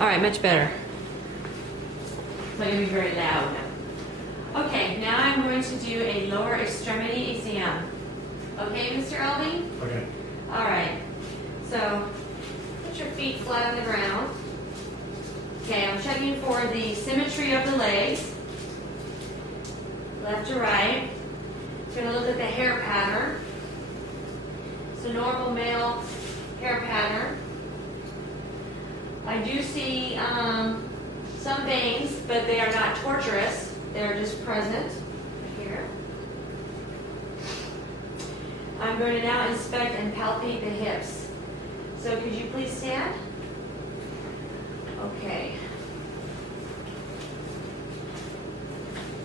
All right, much better. It's not going to be very loud. Okay, now I'm going to do a lower extremity exam. Okay, Mr. Elving? Okay. All right. So, put your feet flat on the ground. Okay, I'm checking for the symmetry of the legs. Left to right. Going to look at the hair pattern. It's a normal male hair pattern. I do see some veins, but they are not tortuous. They're just present here. I'm going to now inspect and palpate the hips. So could you please stand? Okay.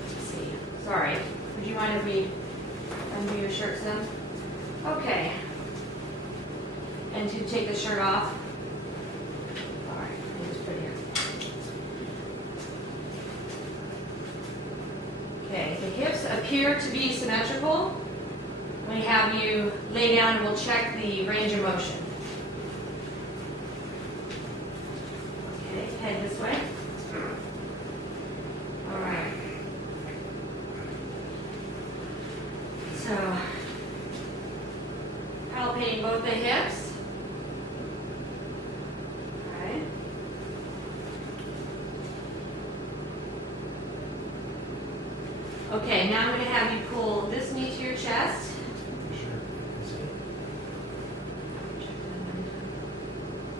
Let's see. Sorry. Would you mind if we undo your shirt some? Okay. And to take the shirt off. All right. Let me just put it here. Okay. The hips appear to be symmetrical. I'm going to have you lay down and we'll check the range of motion. Okay, head this way. All right. So, palpating both the hips. All right. Okay, now I'm going to have you pull this knee to your chest.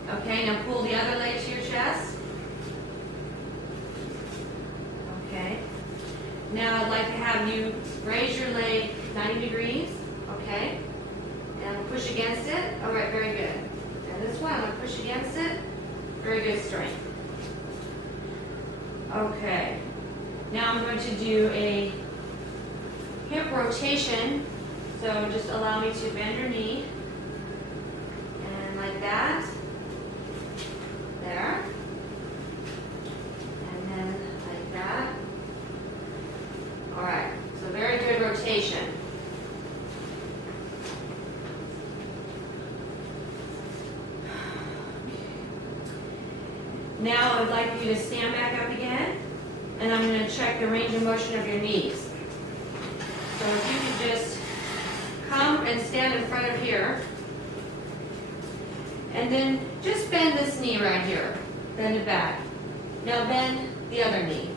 Okay, now pull the other leg to your chest. Okay. Now I'd like to have you raise your leg 90 degrees. Okay. And push against it. All right, very good. And this one, I'm going to push against it. Very good strength. Okay. Now I'm going to do a hip rotation. So just allow me to bend your knee. And like that. There. And then like that. All right. So very good rotation. Now I would like you to stand back up again, and I'm going to check the range of motion of your knees. So if you could just come and stand in front of here, and then just bend this knee right here. Bend it back. Now bend the other knee.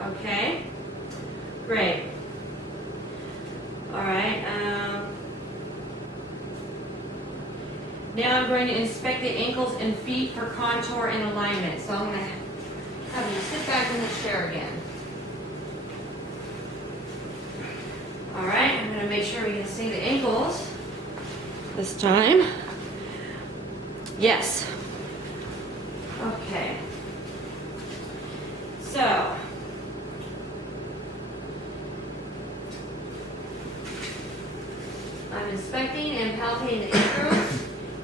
Okay? Great. All right. Now I'm going to inspect the ankles and feet for contour and alignment. So I'm going to have you sit back in the chair again. All right. I'm going to make sure we can see the ankles this time. Yes. Okay. So, I'm inspecting and palpating the ankles.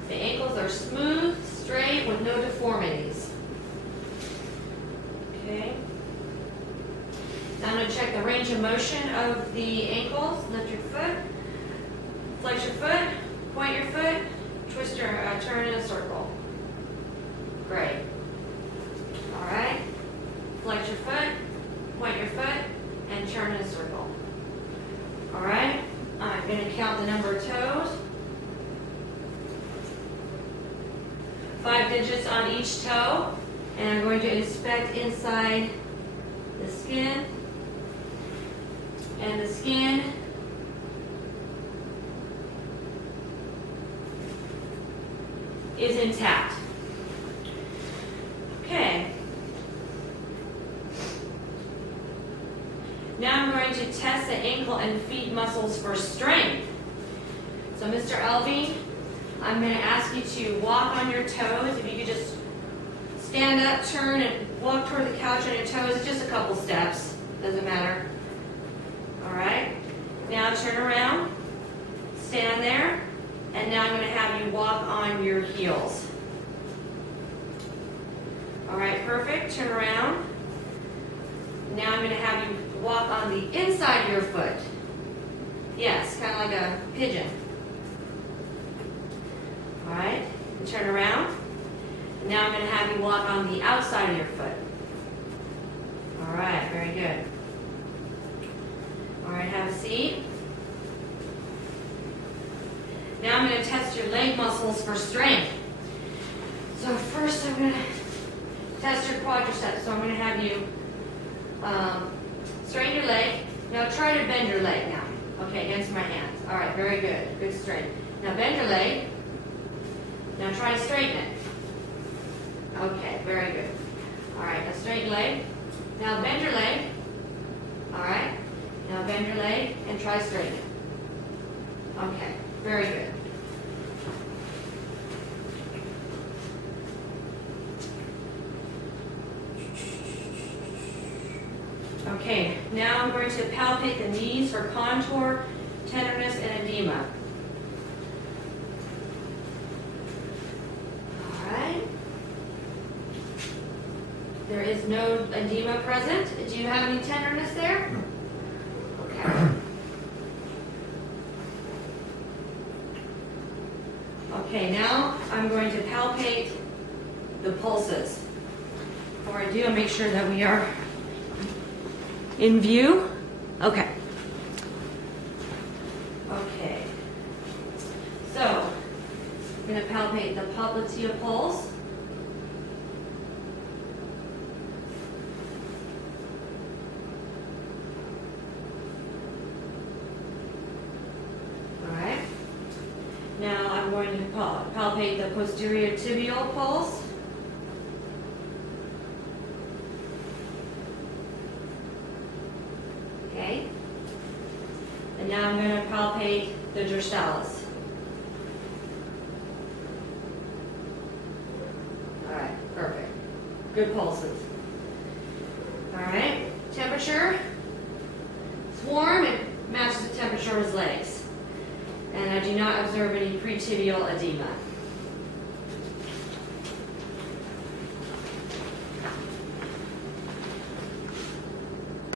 The ankles are smooth, straight, with no deformities. Okay. Now I'm going to check the range of motion of the ankles. Lift your foot, flex your foot, point your foot, twist your, turn in a circle. Great. All right. Flex your foot, point your foot, and turn in a circle. All right. I'm going to count the number of toes. 5 digits on each toe. And I'm going to inspect inside the skin. And the skin is intact. Okay. Now I'm going to test the ankle and feet muscles for strength. So Mr. Elving, I'm going to ask you to walk on your toes. If you could just stand up, turn, and walk toward the couch on your toes. It's just a couple steps. Doesn't matter. All right. Now turn around. Stand there. And now I'm going to have you walk on your heels. All right, perfect. Turn around. Now I'm going to have you walk on the inside of your foot. Yes, kind of like a pigeon. All right, and turn around. Now I'm going to have you walk on the outside of your foot. All right, very good. All right, have a seat. Now I'm going to test your leg muscles for strength. So first I'm going to test your quadriceps. So I'm going to have you straighten your leg. Now try to bend your leg now. Okay, against my hands. All right, very good. Good strength. Now bend your leg. Now try to straighten it. Okay, very good. All right, now straighten your leg. Now bend your leg. All right. Now bend your leg and try to straighten it. Okay, very good. Okay, now I'm going to palpate the knees for contour, tenderness, and edema. All right. There is no edema present. Do you have any tenderness there? Okay. Okay, now I'm going to palpate the pulses. Before I do, I'll make sure that we are in view. Okay. Okay. So, I'm going to palpate the popliteal pulse. All right. Now I'm going to palpate the posterior tibial pulse. Okay. And now I'm going to palpate the dorsalis. All right, perfect. Good pulses. All right, temperature. It's warm, it matches the temperature of his legs. And I do not observe any pretibial edema.